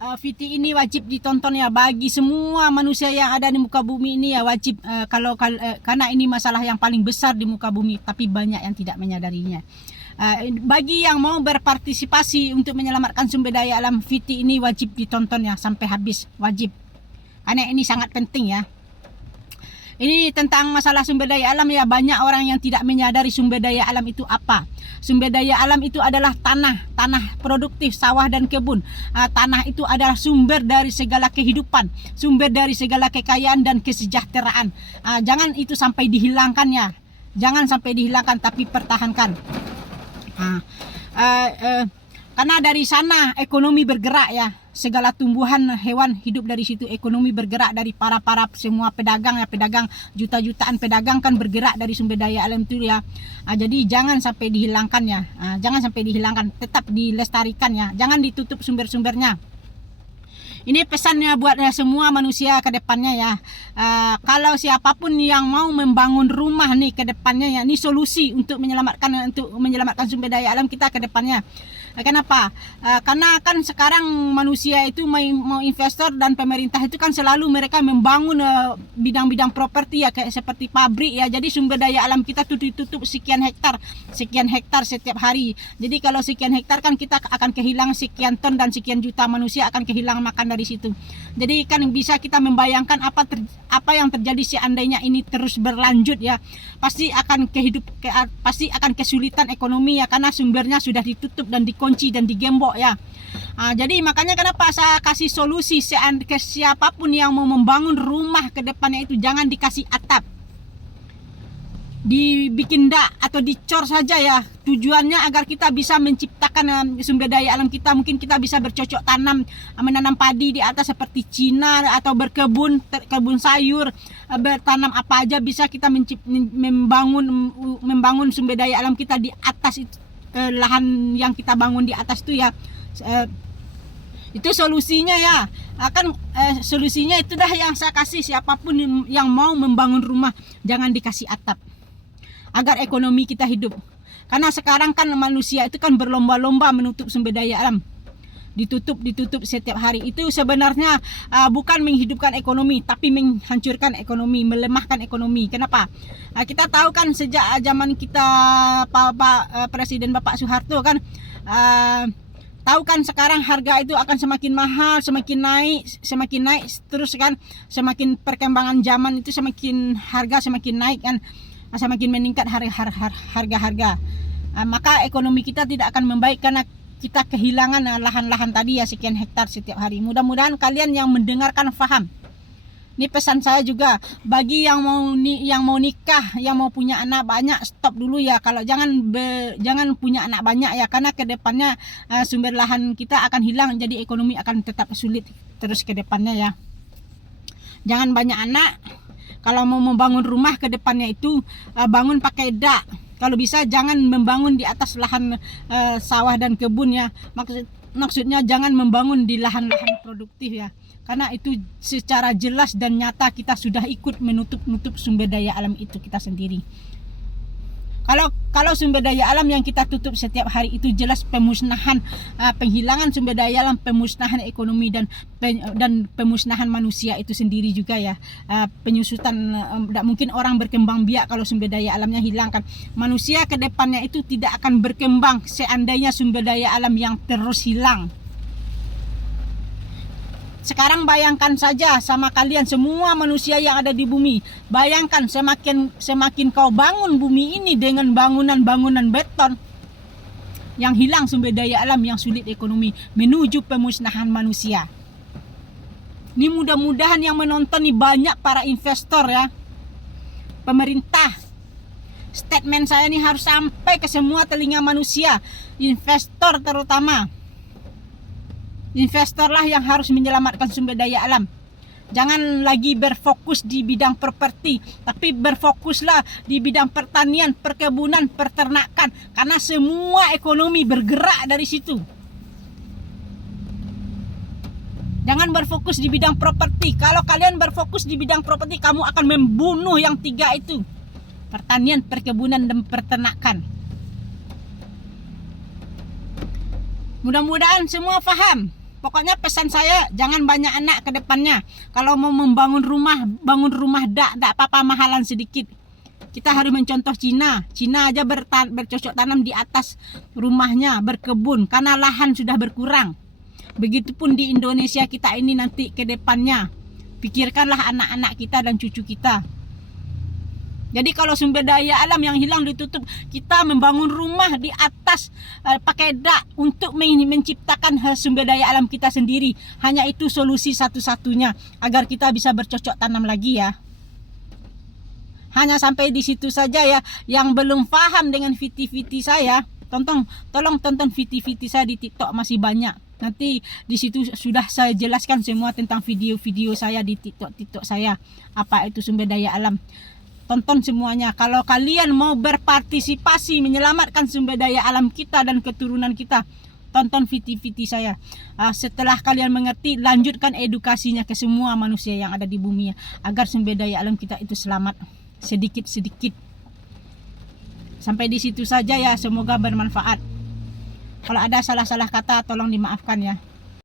VT ini wajib ditonton ya, bagi semua manusia yang ada di muka bumi ini ya, wajib karena ini masalah yang paling besar di muka bumi, tapi banyak yang tidak menyadarinya. Bagi yang mau berpartisipasi untuk menyelamatkan sumber daya alam, VT ini wajib ditonton ya sampai habis, wajib, karena ini sangat penting ya. Ini tentang masalah sumber daya alam ya, banyak orang yang tidak menyadari sumber daya alam itu apa. Sumber daya alam itu adalah tanah produktif, sawah dan kebun. Tanah itu adalah sumber dari segala kehidupan, sumber dari segala kekayaan dan kesejahteraan. Jangan itu sampai dihilangkan ya, jangan sampai dihilangkan, tapi pertahankan. Karena dari sana ekonomi bergerak ya, segala tumbuhan hewan hidup dari situ, ekonomi bergerak dari para semua pedagang ya, pedagang juta-jutaan pedagang kan bergerak dari sumber daya alam itu ya. Jadi jangan sampai dihilangkan ya, jangan sampai dihilangkan, tetap dilestarikan ya, jangan ditutup sumber-sumbernya. Ini pesannya buat semua manusia ke depannya ya. Kalau siapapun yang mau membangun rumah nih ke depannya ya, ini solusi untuk menyelamatkan sumber daya alam kita ke depannya. Kenapa? Karena kan sekarang manusia itu mau investor dan pemerintah itu kan selalu mereka membangun bidang-bidang properti ya, kayak seperti pabrik ya. Jadi sumber daya alam kita tuh ditutup sekian hektar setiap hari. Jadi kalau sekian hektar kan kita akan kehilangan sekian ton dan sekian juta manusia akan kehilangan makan dari situ. Jadi kan bisa kita membayangkan apa yang terjadi seandainya ini terus berlanjut ya. Pasti akan kesulitan ekonomi ya, karena sumbernya sudah ditutup dan dikunci dan digembok ya. Jadi makanya kenapa saya kasih solusi ke siapapun yang mau membangun rumah ke depannya itu, jangan dikasih atap, dibikin dak atau dicor saja ya. Tujuannya agar kita bisa menciptakan sumber daya alam kita. Mungkin kita bisa bercocok tanam, menanam padi di atas seperti Cina, atau berkebun sayur, bertanam apa aja bisa kita membangun sumber daya alam kita di atas itu, lahan yang kita bangun di atas itu ya. Itu solusinya ya. Solusinya itu dah yang saya kasih, siapapun yang mau membangun rumah jangan dikasih atap, agar ekonomi kita hidup. Karena sekarang kan manusia itu kan berlomba-lomba menutup sumber daya alam, ditutup setiap hari. Itu sebenarnya bukan menghidupkan ekonomi, tapi menghancurkan ekonomi, melemahkan ekonomi. Kenapa? Kita tahu kan sejak zaman kita Presiden Bapak Soeharto kan, tahu kan sekarang harga itu akan semakin mahal, semakin naik terus kan. Semakin perkembangan zaman itu semakin harga semakin naik kan, semakin meningkat harga. Maka ekonomi kita tidak akan membaik karena kita kehilangan lahan-lahan tadi ya, sekian hektar setiap hari. Mudah-mudahan kalian yang mendengarkan paham. Ini pesan saya juga bagi yang mau nikah, yang mau punya anak banyak, stop dulu ya. Kalau jangan punya anak banyak ya, karena kedepannya sumber lahan kita akan hilang, jadi ekonomi akan tetap sulit terus ke depannya ya. Jangan banyak anak. Kalau mau membangun rumah ke depannya itu bangun pakai dak. Kalau bisa jangan membangun di atas lahan sawah dan kebun ya. Maksudnya jangan membangun di lahan-lahan produktif ya. Karena itu secara jelas dan nyata kita sudah ikut menutup sumber daya alam itu kita sendiri. Kalau sumber daya alam yang kita tutup setiap hari itu jelas pemusnahan, penghilangan sumber daya alam, pemusnahan ekonomi dan pemusnahan manusia itu sendiri juga ya. Penyusutan, tidak mungkin orang berkembang biak kalau sumber daya alamnya hilang kan. Manusia ke depannya itu tidak akan berkembang seandainya sumber daya alam yang terus hilang. Sekarang bayangkan saja sama kalian semua manusia yang ada di bumi. Bayangkan semakin kau bangun bumi ini dengan bangunan-bangunan beton, yang hilang sumber daya alam, yang sulit ekonomi, menuju pemusnahan manusia. Ini mudah-mudahan yang menonton nih banyak para investor ya. Pemerintah, statement saya ini harus sampai ke semua telinga manusia, investor terutama. Investorlah yang harus menyelamatkan sumber daya alam. Jangan lagi berfokus di bidang properti, tapi berfokuslah di bidang pertanian, perkebunan, peternakan, karena semua ekonomi bergerak dari situ. Jangan berfokus di bidang properti. Kalau kalian berfokus di bidang properti, kamu akan membunuh yang tiga itu: pertanian, perkebunan, dan peternakan. Mudah-mudahan semua paham. Pokoknya pesan saya, jangan banyak anak ke depannya. Kalau mau membangun rumah, bangun rumah dak apa-apa mahalan sedikit. Kita harus mencontoh Cina. Cina aja bercocok tanam di atas rumahnya, berkebun karena lahan sudah berkurang. Begitupun di Indonesia kita ini nanti ke depannya. Pikirkanlah anak-anak kita dan cucu kita. Jadi kalau sumber daya alam yang hilang ditutup, kita membangun rumah di atas pakai dak untuk menciptakan sumber daya alam kita sendiri. Hanya itu solusi satu-satunya agar kita bisa bercocok tanam lagi ya. Hanya sampai di situ saja ya. Yang belum paham dengan viti-viti saya, tolong tonton viti-viti saya di TikTok, masih banyak. Nanti di situ sudah saya jelaskan semua tentang video-video saya di TikTok saya. Apa itu sumber daya alam. Tonton semuanya. Kalau kalian mau berpartisipasi menyelamatkan sumber daya alam kita dan keturunan kita, tonton viti-viti saya. Setelah kalian mengerti, lanjutkan edukasinya ke semua manusia yang ada di bumi agar sumber daya alam kita itu selamat sedikit-sedikit. Sampai di situ saja ya, semoga bermanfaat. Kalau ada salah-salah kata tolong dimaafkan ya.